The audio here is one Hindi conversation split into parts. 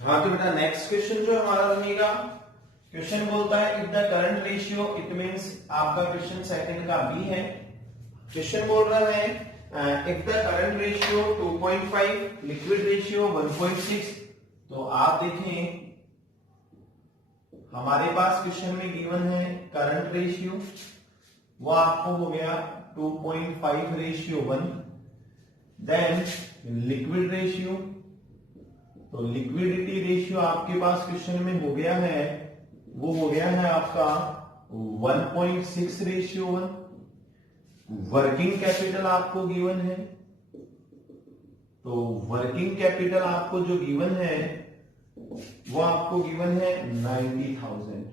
हाँ तो बेटा नेक्स्ट क्वेश्चन जो हमारा बनेगा, क्वेश्चन बोलता है if the current ratio, it means आपका क्वेश्चन सेकंड का बी है। क्वेश्चन बोल रहा है if the current ratio 2.5, liquid ratio 1.6। तो आप देखें हमारे पास क्वेश्चन में गिवन है करंट रेशियो, वो आपको हो गया 2.5 रेशियो 1। देन लिक्विड रेशियो, तो लिक्विडिटी रेशियो आपके पास क्वेश्चन में हो गया है, वो हो गया है आपका 1.6 रेशियो 1। वर्किंग कैपिटल आपको गिवन है, तो वर्किंग कैपिटल आपको जो गिवन है वो आपको गिवन है 90,000।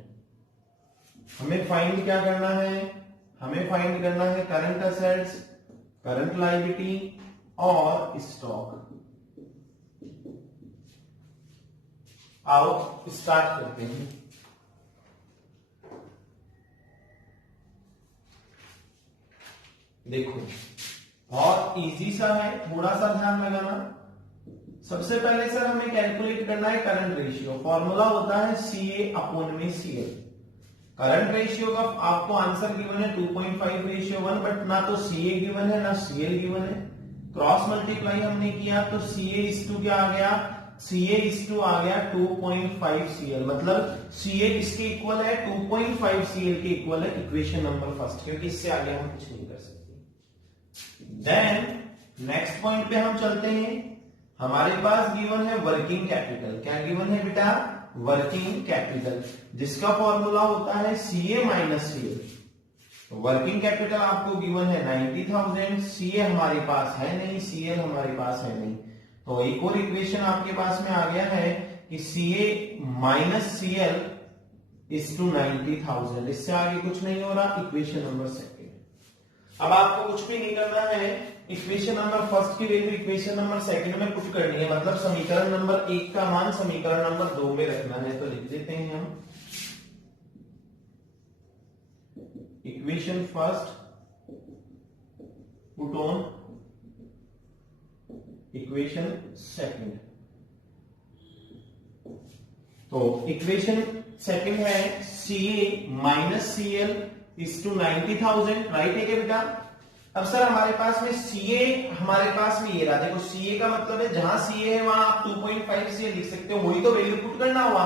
हमें फाइंड क्या करना है, हमें फाइंड करना है करंट असेट्स, करंट लायबिलिटी और स्टॉक। आओ स्टार्ट करते हैं। देखो बहुत इजी सा है, थोड़ा सा ध्यान लगाना। सबसे पहले सर हमें कैलकुलेट करना है करंट रेशियो। फॉर्मूला होता है CA अपॉन में CL। करंट रेशियो का आपको आंसर गिवन है 2.5 रेशियो 1, बट ना तो CA गिवन है ना CL गिवन है। क्रॉस मल्टीप्लाई हमने किया तो CA इस टू क्या आ गया, CA इस टू आ गया 2.5 CL, मतलब CA किसके इक्वल है, 2.5 CL के इक्वल है। इक्वेशन नंबर फर्स्ट, क्योंकि इससे आगे हम कुछ नहीं कर सकते। देन नेक्स्ट पॉइंट पे हम चलते हैं। हमारे पास गिवन है वर्किंग कैपिटल। क्या गिवन है बेटा, वर्किंग कैपिटल, जिसका फॉर्मूला होता है CA minus CL। Working capital आपको गिवन है 90,000। CA हमारे पास है नहीं, CL हमारे पास है नहीं, तो एक और इक्वेशन आपके पास में आ गया है कि CA minus CL is to 90,000। इससे आगे कुछ नहीं हो रहा। Equation number second. अब आपको कुछ भी नहीं करना है, इक्वेशन नंबर फर्स्ट की वैल्यू इक्वेशन नंबर सेकंड में पुट करनी है, मतलब समीकरण नंबर 1 का मान समीकरण नंबर 2 में रखना है। तो लिख देते हैं हम equation first put on equation second. तो इक्वेशन सेकंड है CA minus CL is to 90,000, right है क्या बेटा। अब सर हमारे पास में CA हमारे पास में ये रहा, देखो CA का मतलब है जहां CA है वहां आप 2.5 CL लिख सकते हो, वही तो वैल्यू पुट करना हुआ।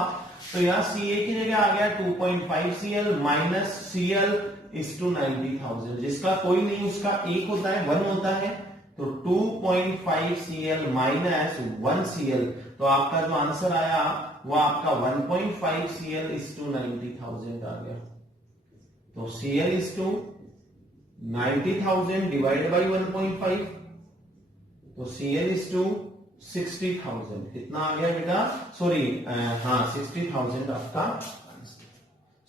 तो यहाँ CA की जगह आ गया 2.5 CL minus CL is to 90,000, जिसका कोई नहीं उसका एक होता है 1 होता है। तो 2.5 CL माइनस 1 CL, तो आपका जो आंसर आया वो आपका 1.5 CL इज टू 90,000 आ गया। तो CL is to 90,000 divided by 1.5, तो CL इज टू 60,000। कितना आ गया बेटा, सॉरी हाँ 60,000 आपका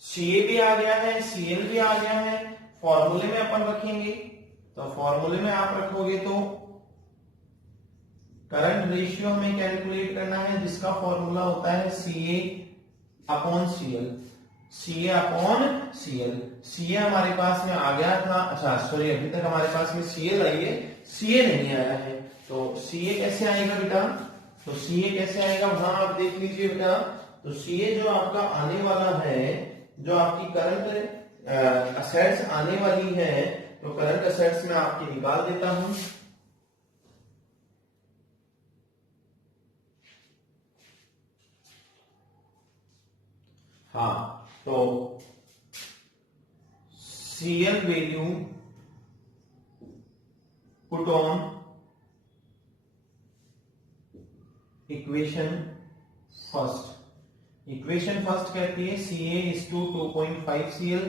CA भी आ गया है, CL भी आ गया है। फॉर्मूले में अपन रखेंगे, तो फॉर्मूले में आप रखोगे तो करंट रेशियो हमें कैलकुलेट करना है, जिसका फॉर्मूला होता है CA upon CL। CA upon CL, CA हमारे पास में आ गया था, अच्छा सॉरी अभी तक हमारे पास में CL आई है, CA नहीं आया है। तो CA कैसे आएगा बेटा, तो CA कैसे आएगा वहां आप देख लीजिए बेटा। तो CA जो आपका आने वाला है, जो आपकी करंट असेट्स आने वाली है, तो करंट असेट्स में आपकी निकाल देता हूं। हाँ तो CL value put on equation first. Equation first कहती है CA इज टू 2.5 CL।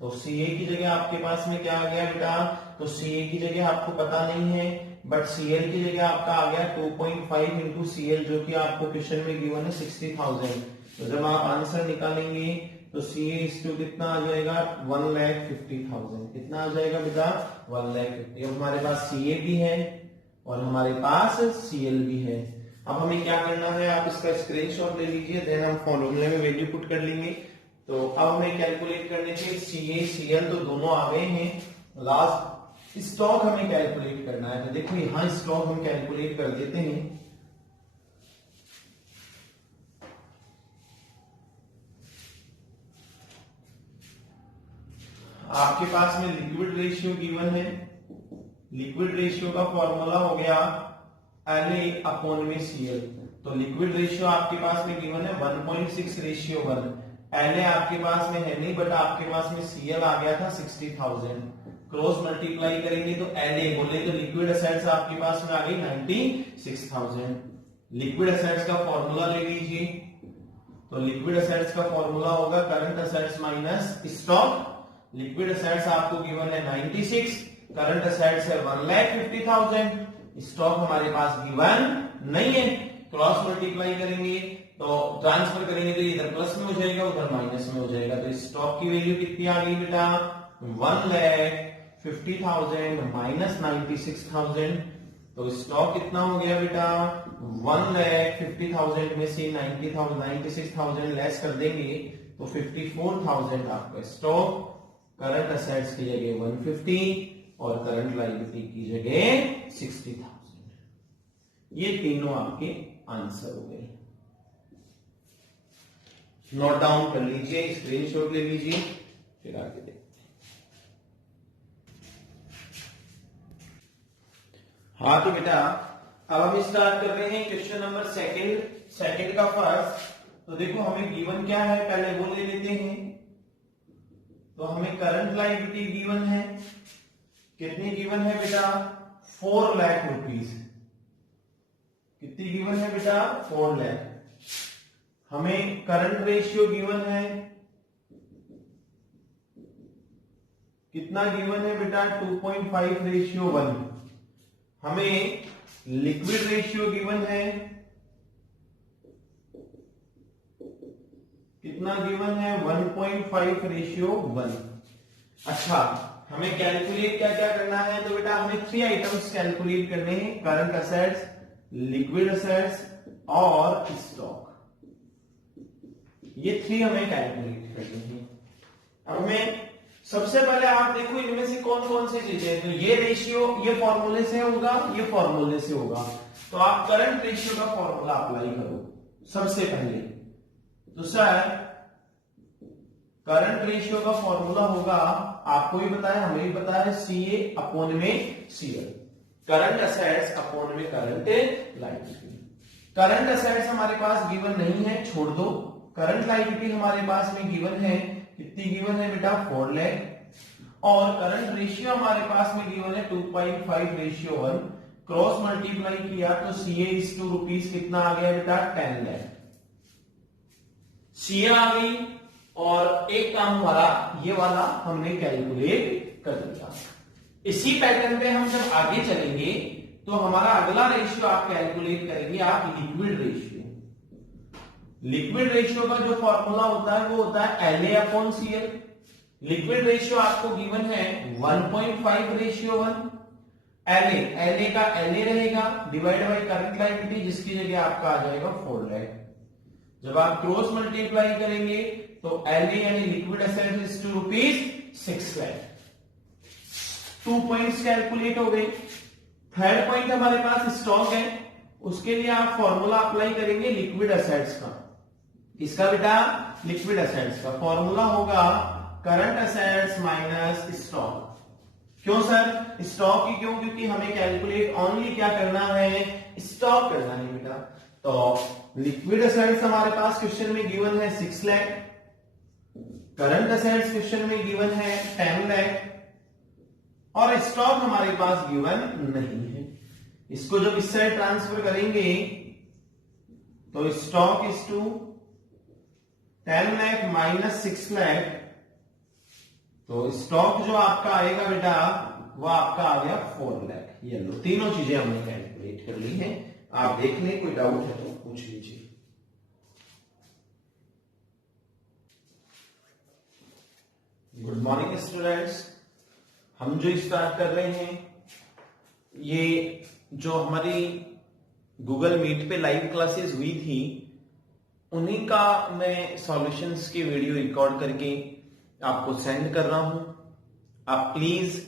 तो CA की जगह आपके पास में क्या आ गया बेटा, तो CA की जगह आपको पता नहीं है, बट CL की जगह आपका आ गया 2.5 इंटू CL, जो कि आपको क्वेश्चन में गिवन है 60,000। तो जब आप आंसर निकालेंगे तो CA इज टू कितना आ जाएगा 1,50,000। कितना आ जाएगा बेटा 1,50,000। अब हमारे पास CA भी है और हमारे पास CL भी है। अब हमें क्या करना है, आप इसका स्क्रीनशॉट ले लीजिए, देन हम फॉर्मूले में वैल्यू पुट कर लेंगे। तो अब हमें कैलकुलेट करने के CA CL तो दोनों आ गए हैं, लास्ट स्टॉक हमें कैलकुलेट करना है। तो देखो यहां स्टॉक हम कैलकुलेट कर देते हैं। आपके पास में लिक्विड रेशियो गिवन है। लिक्विड रेशियो का फॉर्मूला हो गया Na/Cl। तो लिक्विड रेशियो आपके पास में गिवन है 1.6:1। Na आपके पास में है नहीं, बट आपके पास में Cl आ गया था 60,000। क्रॉस मल्टीप्लाई करेंगे तो Na बोले तो लिक्विड एसेट्स आपके पास में आ गई 96,000। लिक्विड एसेट्स का फॉर्मूला ले लीजिए। तो लिक्विड एसेट्स का फॉर्मूला होगा current assets minus stock. Liquid assets आपको गिवन है 96, करंट एसेट्स है 1,50,000, स्टॉक हमारे पास गिवन नहीं है। क्रॉस मल्टीप्लाई करेंगे तो ट्रांसफर करेंगे तो इधर प्लस में हो जाएगा, उधर माइनस में हो जाएगा। तो स्टॉक की वैल्यू कितनी आ गई बेटा? 1,50,000 माइनस 96,000। तो स्टॉक कितना हो गया बेटा? 1,50,000 में से 96,000 लेस कर देंगे तो 54,000 आपका स्टॉक। करंट एसेट्स की जगह 150 और करंट लायबिलिटी की जगह 60,000। ये तीनों आपके आंसर हो गए। नोट डाउन कर लीजिए, स्क्रीनशॉट ले लीजिए, फिर आगे देखते हैं। हाँ तो बेटा अब हम स्टार्ट कर रहे हैं क्वेश्चन नंबर सेकंड का फर्स्ट। तो देखो हमें गिवन क्या है पहले वो ले लेते हैं। तो हमें करंट लायबिलिटी गिवन है, कितनी गिवन है बेटा? 4 लाख रुपीस। कितनी गिवन है बेटा? 4 लाख। हमें करंट रेशियो गिवन है, कितना गिवन है बेटा? 2.5:1। हमें लिक्विड रेशियो गिवन है, कितना गिवन है? 1.5:1। अच्छा, हमें कैलकुलेट क्या क्या करना है? तो बेटा हमें 3 आइटम्स कैलकुलेट करने हैं, करंट एसेट्स, लिक्विड एसेट्स और स्टॉक। ये 3 हमें कैलकुलेट करनी है। अब हमें सबसे पहले आप देखो इनमें से कौन कौन सी चीजें, तो ये रेशियो ये फॉर्मूले से होगा, ये फॉर्मूले से होगा। तो आप करंट रेशियो का फॉर्मूला अप्लाई करो सबसे पहले। तो सर करंट रेशियो का फॉर्मूला होगा, आपको भी पता है हमें भी पता है, CA अपॉन में CL। करंट एसेट्स अपॉन में करंट लायबिलिटी। करंट एसेट्स हमारे पास गिवन नहीं है, छोड़ दो। करंट लायबिलिटी हमारे पास में गिवन है, कितनी गिवन है बेटा? 4 लाख। और करंट रेशियो हमारे पास में गिवन है 2.5:1। क्रॉस मल्टीप्लाई किया तो CA इज टू रुपीज कितना आ गया बेटा? 10 लाख। CA आ गई और एक काम हमारा ये वाला हमने कैलकुलेट कर दिया। इसी पैटर्न पे हम जब आगे चलेंगे तो हमारा अगला रेशियो आप कैलकुलेट करेंगे आप लिक्विड रेशियो। लिक्विड रेशियो का जो फॉर्मूला होता है वो होता है Na/Cl। लिक्विड रेशियो आपको गिवन है 1.5:1। Na का Na रहेगा डिवाइड बाय करंट लायबिलिटी, जिसकी जगह आपका आ जाएगा 4 लाख। जब आप क्रॉस मल्टीप्लाई करेंगे तो Na यानी liquid asset is to rupees 6 lakh. 2 points calculate हो गए। थर्ड पॉइंट हमारे पास स्टॉक है, उसके लिए आप फॉर्मूला अप्लाई करेंगे लिक्विड एसेट्स का। इसका बेटा लिक्विड एसेट्स का फॉर्मूला होगा करंट एसेट्स माइनस स्टॉक। क्यों सर स्टॉक ही क्यों? क्योंकि हमें कैलकुलेट ओनली क्या करना है? स्टॉक करना है बेटा। तो लिक्विड एसेट्स हमारे पास क्वेश्चन में गिवन है 6 लाख, करंट एसेट्स क्वेश्चन में गिवन है 10 लाख और स्टॉक हमारे पास गिवन नहीं है। इसको जब इस साइड ट्रांसफर करेंगे तो stock is to 10 lakh minus 6 lakh. तो स्टॉक जो आपका आएगा बेटा वो आपका आ गया 4 लाख। ये लो तीनों चीजें हमने कैलकुलेट कर ली हैं। आप देख लें, कोई डाउट है तो पूछ लीजिए। Good morning students. हम जो स्टार्ट कर रहे हैं, ये जो हमारी गूगल मीट पे लाइव क्लासेस हुई थी उन्हीं का मैं सॉल्यूशंस की वीडियो रिकॉर्ड करके आपको सेंड कर रहा हूं। आप प्लीज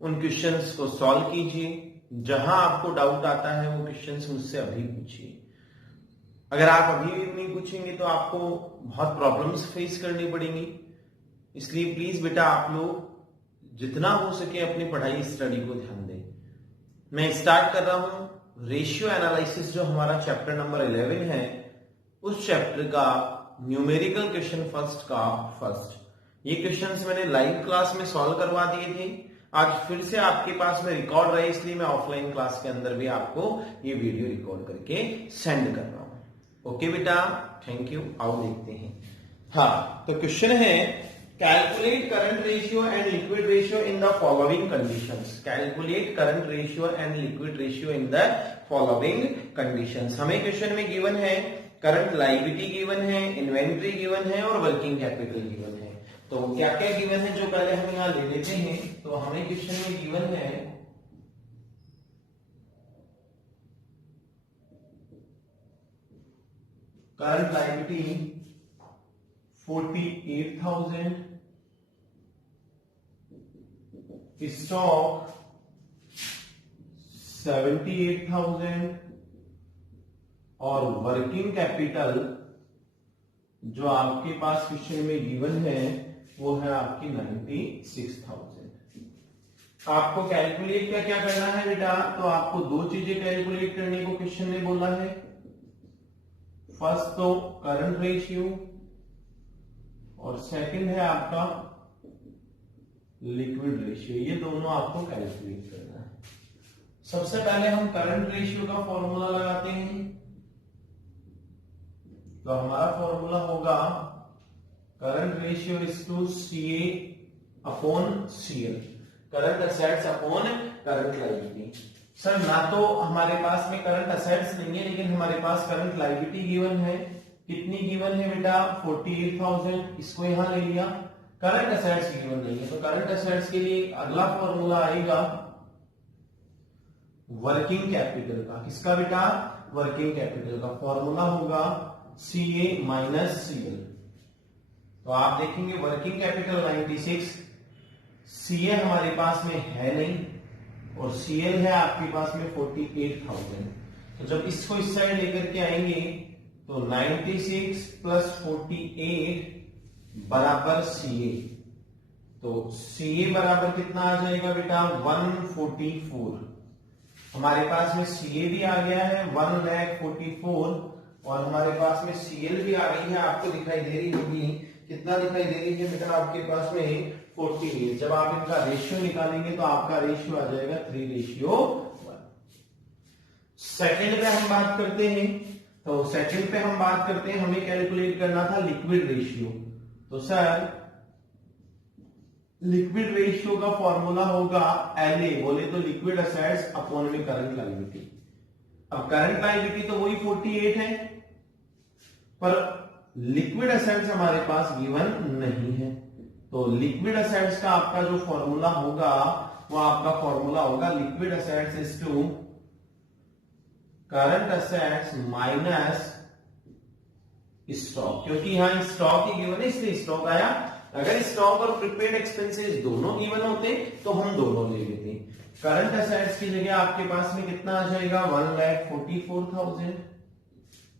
उन क्वेश्चंस को सॉल्व कीजिए। जहां आपको डाउट आता है वो क्वेश्चंस मुझसे अभी पूछिए। अगर आप अभी भी नहीं पूछेंगे तो आपको बहुत प्रॉब्लम्स फेस करनी पड़ेंगी। इसलिए प्लीज बेटा आप लोग जितना हो सके अपनी पढ़ाई स्टडी को ध्यान दें। मैं स्टार्ट कर रहा हूं रेशियो एनालिसिस, जो हमारा चैप्टर नंबर 11 है, उस चैप्टर का न्यूमेरिकल क्वेश्चन फर्स्ट का फर्स्ट। ये क्वेश्चंस मैंने लाइव क्लास में सॉल्व करवा दिए थे, आज फिर से आपके पास में रिकॉर्ड रहे, इसलिए मैं ऑफलाइन क्लास के अंदर भी आपको ये वीडियो रिकॉर्ड करके सेंड कर रहा हूं। ओके बेटा, थैंक यू। आओ देखते हैं। हाँ, तो क्वेश्चन है calculate current ratio and liquid ratio in the following conditions. Calculate current ratio and liquid ratio in the following conditions. हमें क्वेश्चन में गिवन है करंट लायबिलिटी गिवन है, इन्वेंट्री गिवन है और वर्किंग कैपिटल गिवन है। तो क्या क्या गिवन है जो पहले हम यहां ले लेते हैं। तो हमें क्वेश्चन में गिवन है करंट लायबिलिटी 48,000, स्टॉक 78,000 और वर्किंग कैपिटल जो आपके पास क्वेश्चन में गिवन है वो है आपकी 96,000। आपको कैलकुलेट क्या क्या करना है बेटा, तो आपको दो चीजें कैलकुलेट करने को क्वेश्चन ने बोला है। फर्स्ट तो करंट रेशियो और सेकंड है आपका लिक्विड रेशियो। ये दोनों आपको कैलकुलेट करना है। सबसे पहले हम करंट रेशियो का फॉर्मूला लगाते हैं। तो हमारा फॉर्मूला होगा current ratio is to CA upon CL, current assets upon current liability. Sir ना तो हमारे पास में करंट असेट्स नहीं है, लेकिन हमारे पास करंट लायबिलिटी गिवन है। कितनी गिवन है बेटा, 48,000, इसको यहां ले लिया। करंट असेट्स गिवन नहीं है, तो करंट असेट्स के लिए अगला फॉर्मूला आएगा वर्किंग कैपिटल का। किसका बेटा, वर्किंग कैपिटल का फॉर्मूला होगा CA माइनस CL। तो आप देखेंगे वर्किंग कैपिटल 96, CA हमारे पास में है नहीं और CL है आपके पास में 48,000। तो जब इसको इस साइड लेकर के आएंगे तो 96 प्लस 48 बराबर CA। तो CA बराबर कितना आ जाएगा बेटा, 144। हमारे पास में CA भी आ गया है 1,44,000 और हमारे पास में CL भी आ गई है, आपको दिखाई दे रही होगी। कितना दिखाई दे रही है बेटा आपके पास में 48। जब आप इनका रेशियो निकालेंगे तो आपका रेशियो आ जाएगा 3:1। सेकंड पे हम बात करते हैं। तो सेकंड पे हम बात करते हैं, हमें कैलकुलेट करना था लिक्विड रेशियो। तो सर लिक्विड रेशियो का फॉर्मूला होगा LA, बोले तो लिक्विड असेट्स अपॉन में करंट लायबिलिटी। अब करंट लायबिलिटी तो वही 48 है, पर लिक्विड असेट्स हमारे पास गिवन नहीं है। तो लिक्विड असेट्स का आपका जो फॉर्मूला होगा वो आपका फॉर्मूला होगा liquid assets is to current assets minus stock. क्योंकि यहां स्टॉक ही गिवन है इसलिए स्टॉक आया। अगर स्टॉक और प्रीपेड एक्सपेंसेस दोनों गिवन होते तो हम दोनों ले लेते। करंट असेट्स की जगह आपके पास में कितना आ जाएगा, 1,44,000।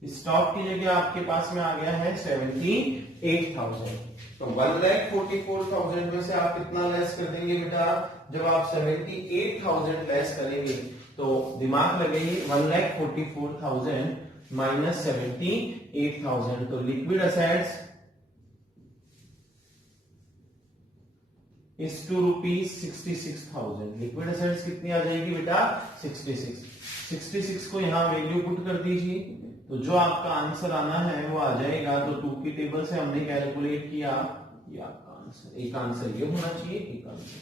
स्टॉक की जगह आपके पास में आ गया है 78,000। तो 1,44,000 में से आप कितना लेस कर देंगे बेटा, जब आप 78,000 लेस करेंगे तो दिमाग लगाइए 1,44,000 माइनस 78,000। तो liquid assets is ₹66,000। Liquid assets कितनी आ जाएगी बेटा, 66 को यहां वैल्यू पुट कर दीजिए, तो जो आपका आंसर आना है वो आ जाएगा। तो 2 की टेबल से हमने कैलकुलेट किया, ये आपका आंसर। एक आंसर ये होना चाहिए, एक आंसर।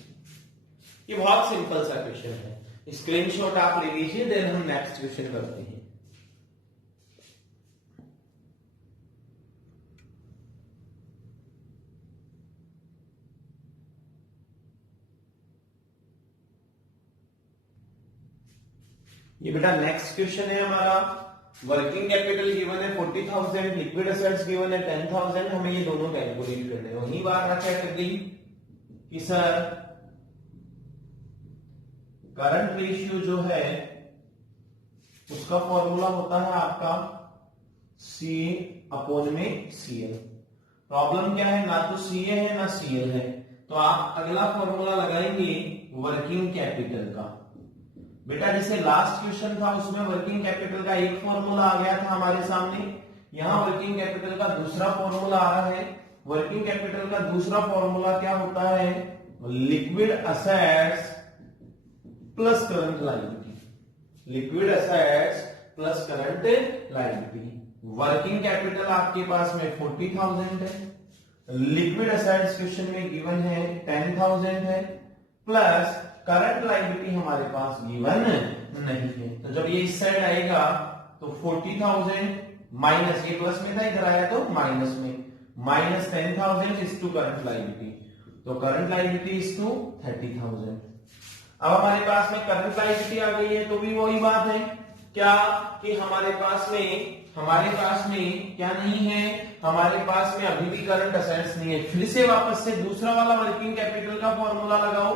ये बहुत सिंपल सा क्वेश्चन है, स्क्रीनशॉट आप ले लीजिए, देन हम नेक्स्ट क्वेश्चन करते हैं। ये बेटा नेक्स्ट क्वेश्चन है हमारा। वर्किंग कैपिटल गिवन है 40,000, लिक्विड असेट्स गिवन है 10,000। हमें ये दोनों कैलकुलेट करने हैं। वही बात क्या कर गई कि सर करंट रेशियो जो है उसका फॉर्मूला होता है आपका CA अपॉन में CL। प्रॉब्लम क्या है, ना तो CA है ना CL है, तो आप अगला फॉर्मूला लगाएंगे वर्किंग कैपिटल का। बेटा जैसे लास्ट क्वेश्चन था उसमें वर्किंग कैपिटल का एक फॉर्मूला आ गया था हमारे सामने, यहां वर्किंग कैपिटल का दूसरा फॉर्मूला आ रहा है। वर्किंग कैपिटल का दूसरा फॉर्मूला क्या होता है? Liquid assets plus current liability. Liquid assets plus current liability. Working capital आपके पास में 40,000 है, लिक्विड असेट्स क्वेश्चन में गिवन है 10,000 है, प्लस करंट लायबिलिटी हमारे पास गिवन नहीं है। तो जब ये इस साइड आएगा तो 40,000 माइनस, ये प्लस में था इधर आया तो माइनस में, minus 10,000 is to current liability, तो करंट लायबिलिटी इज टू 30,000। अब हमारे पास में करंट लायबिलिटी आ गई है, तो भी वही बात है क्या कि हमारे पास में क्या नहीं है, हमारे पास में अभी भी करंट असेट्स नहीं है। फिर से वापस से दूसरा वाला वर्किंग कैपिटल का फॉर्मूला लगाओ,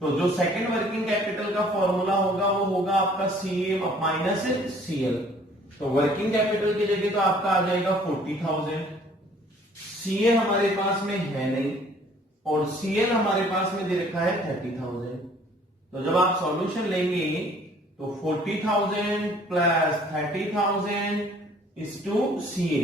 तो जो सेकंड वर्किंग कैपिटल का फॉर्मूला होगा वो होगा आपका CA माइनस CL। तो वर्किंग कैपिटल की जगह तो आपका आ जाएगा 40,000, CA हमारे पास में है नहीं और CL हमारे पास में दे रखा है 30,000। तो जब आप सॉल्यूशन लेंगे तो 40,000 प्लस 30,000 इज टू CA,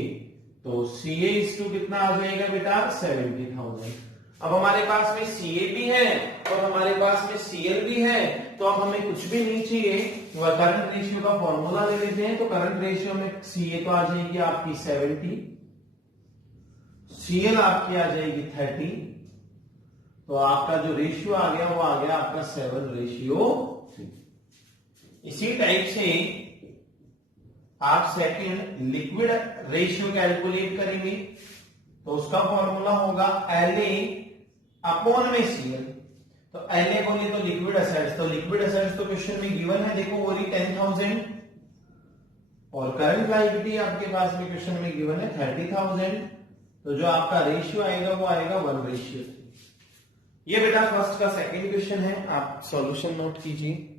तो CA इज टू कितना आ जाएगा बेटा 70,000। अब हमारे पास में CA भी है और हमारे पास में CL भी है, तो अब हमें कुछ भी नहीं चाहिए, करंट रेशियो का फॉर्मूला ले लेते हैं। तो करंट रेशियो में CA तो आ जाएगी आपकी 70, CL आपकी आ जाएगी 30, तो आपका जो रेशियो आ गया वो आ गया आपका 7:3। इसी टाइप से आप सेकंड लिक्विड रेशियो कैलकुलेट करेंगे, तो उसका फॉर्मूला होगा LA अपॉन में CL। तो LA बोले तो लिक्विड असेट्स, तो लिक्विड असेट्स तो क्वेश्चन में गिवन है, देखो वो 10,000, और करंट लायबिलिटी आपके पास में क्वेश्चन में गिवन है 30,000। तो जो आपका रेशियो आएगा वो आएगा 1:3। ये बेटा फर्स्ट का सेकंड क्वेश्चन है, आप सॉल्यूशन नोट कीजिए।